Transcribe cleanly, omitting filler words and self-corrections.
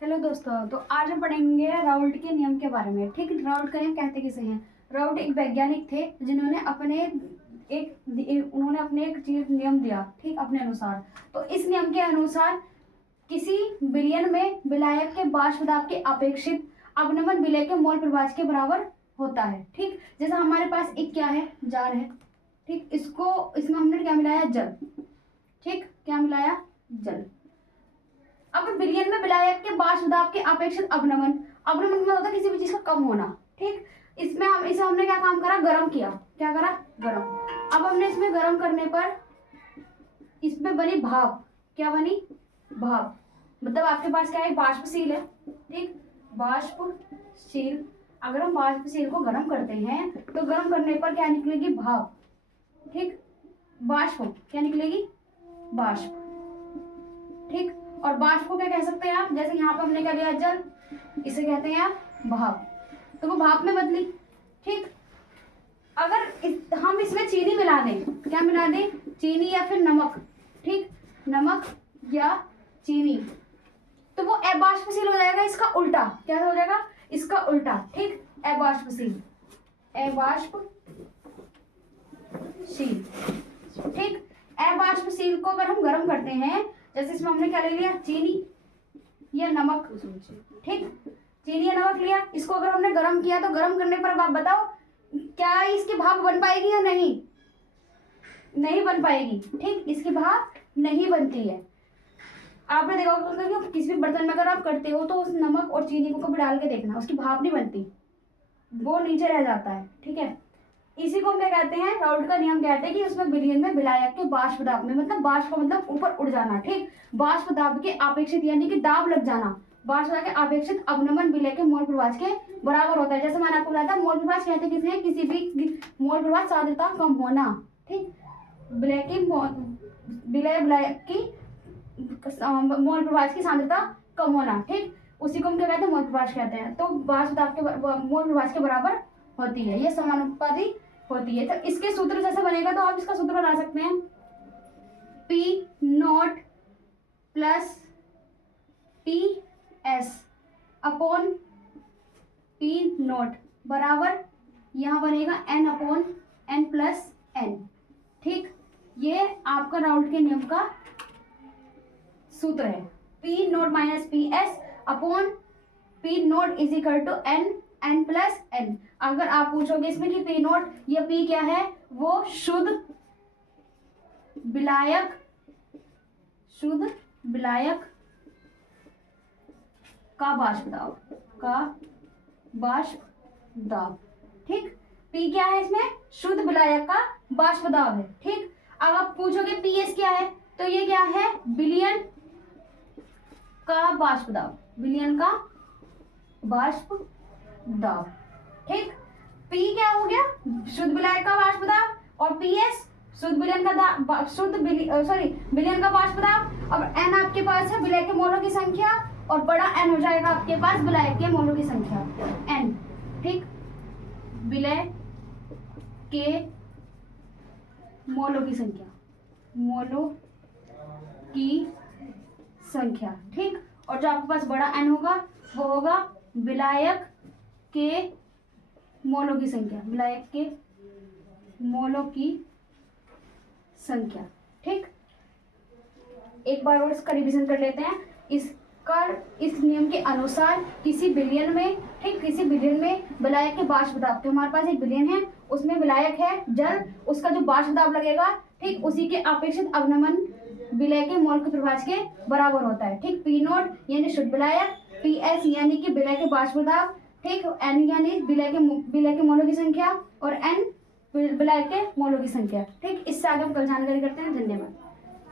Hello दोस्तों, तो आज हम पढ़ेंगे राउल्ट के नियम के बारे में। ठीक, राउल्ट का नियम कहते किसे हैं? राउल्ट एक वैज्ञानिक थे जिन्होंने उन्होंने अपने एक चीज नियम दिया, ठीक, अपने अनुसार। तो इस नियम के अनुसार किसी विलयन में विलायक के बाष्प दाब के अपेक्षित अवनमन विलय के मोल प्रवाह के बराबर होता है। ठीक, जैसा हमारे पास एक क्या है, जार है। ठीक, इसमें हमने क्या मिलाया? जल। ठीक, क्या मिलाया? जल। अब विलयन में विलायक के बाष्प दाब के अपेक्षित अवनमन में होता है किसी भी चीज का कम होना। ठीक, इसे हमने क्या काम करा? गर्म किया। क्या करा? गर्म। अब हमने इसमें गर्म करने पर इसमें बनी भाप। क्या बनी? भाप। मतलब आपके पास क्या है? बाष्पशील है। ठीक, बाष्पशील। अगर हम बाष्पशील को गर्म करते हैं तो गर्म करने पर क्या निकलेगी? भाप। ठीक, बाष्प। क्या निकलेगी? बाष्प। ठीक, और बाष्प को क्या कह सकते हैं आप? जैसे यहाँ पे हमने क्या लिया? जल। इसे कहते हैं आप भाप। तो वो भाप में बदली। ठीक, अगर हम इसमें चीनी मिला दें, क्या मिला दें? चीनी या फिर नमक। ठीक, नमक या चीनी, तो वो अबाष्पशील हो जाएगा। इसका उल्टा क्या हो जाएगा? इसका उल्टा। ठीक, अबाष्पशील। अबाष्पशील। ठीक, अबाष्पशील को अगर हम गर्म करते हैं, जैसे इसमें हमने क्या ले लिया? चीनी या नमक। ठीक, चीनी या नमक लिया, इसको अगर हमने गर्म किया तो गर्म करने पर अब आप बताओ क्या इसकी भाप बन पाएगी या नहीं? नहीं बन पाएगी। ठीक, इसकी भाप नहीं बनती है। आपने देखा होगा कि किसी भी बर्तन में अगर आप करते हो तो उस नमक और चीनी को कभी डाल के देखना, उसकी भाप नहीं बनती, वो नीचे रह जाता है। ठीक है, इसी को हम क्या कहते हैं? राउल्ट का नियम कहते हैं कि उसमें विलयन में विलायक के बाष्प दाब में, मतलब बाष्प का मतलब ऊपर उड़ जाना। ठीक, बाष्प दाब के अपेक्षित यानी कि दाब लग जाना, बाष्प दाब के अपेक्षित अवनमन विलय के मोल प्रवाह के बराबर होता है। जैसे मैंने आपको बताया था, मोल प्रवाह कहते हैं किसे? किसी भी मोल प्रवाह सांद्रता कम होना। ठीक, विलय की मोल प्रवाह की सांद्रता कम होना। ठीक, उसी को हम क्या कहते हैं? मोल प्रवाह कहते हैं। तो बाष्प दाब के मोल प्रवाह के बराबर होती है, ये समानुपाती होती है। तो इसके सूत्र जैसे बनेगा तो आप इसका सूत्र बना सकते हैं, P naught plus P S upon P naught बराबर यहां बनेगा N upon N plus N. ठीक, ये आपका राउल्ट के नियम का सूत्र है। P naught minus P S upon P naught is equal to N N plus N. अगर आप पूछोगे इसमें कि पी नॉट या पी क्या है, वो शुद्ध विलायक का बाष्प दाब। ठीक, पी क्या है? इसमें शुद्ध विलायक का बाष्प दाब है। ठीक, अब आप पूछोगे पी एस क्या है, तो ये क्या है? विलयन का बाष्प दाब, विलयन का बाष्प दाब। ठीक, पी क्या हो गया? शुद्ध विलायक का बाष्प दाब, और पी एस शुद्ध विलयन का विलयन का बाष्प दाब। अब एन आपके पास है विलय के मोलों की संख्या, और बड़ा एन हो जाएगा आपके पास विलायक के मोलों की संख्या, एन। ठीक, विलय के मोलों की संख्या। ठीक, और जो आपके पास बड़ा एन होगा वो होगा विलायक के मोलों की संख्या, विलायक के मोलों की संख्या। ठीक, एक बार और इसका रिवीजन कर लेते हैं। इस नियम के अनुसार किसी विलयन में विलायक के बाष्प दाब, तो हमारे पास एक विलयन है, उसमें विलायक है जल, उसका जो बाष्प दाब लगेगा, ठीक, उसी के अपेक्षित अवनमन विलय के मोल के प्रभाव के बराबर होता है। ठीक, पी नॉट यानी शुद्ध विलायक, पी एस यानी कि विलय के बाष्प दाब, ठीक, एन यानी विलय के मोलों की संख्या, और एन विलय के मोलों की संख्या। ठीक, इससे आगे हम कल जानकारी करते हैं। धन्यवाद।